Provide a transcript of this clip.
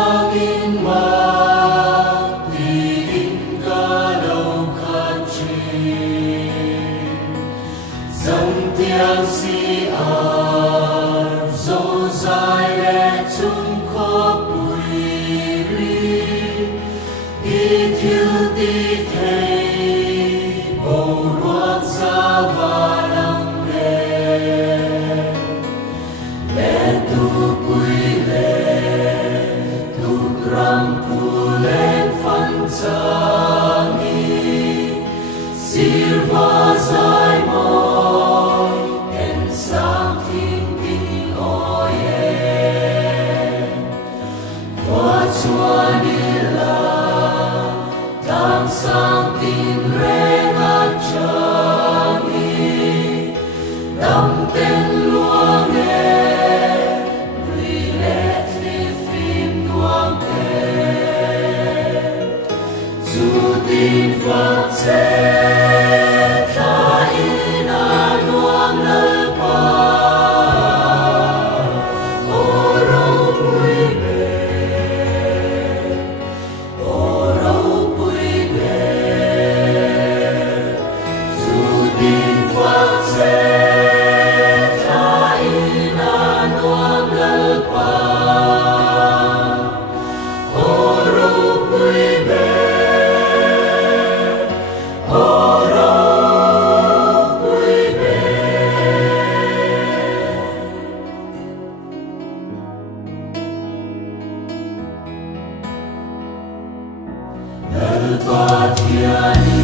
langin magdiin galaw kachin dòng tiếng si ar dấu dài lệ chung khó bùi ri đi thiếu đi thầy bầu ruột ra và nắng lệ lệ tu bùi lệ tu gram pu lên phân changi sirva dài môi en sang thiên kinh oye qua chua nila tam sang tin re ngát changi đam tên luang tin Phật sẽ khai na nuông nơi pa ô râu bụi bề dù tin Phật sẽ khai na nuông nơi pa ô râu bụi bề Al-Fatiha.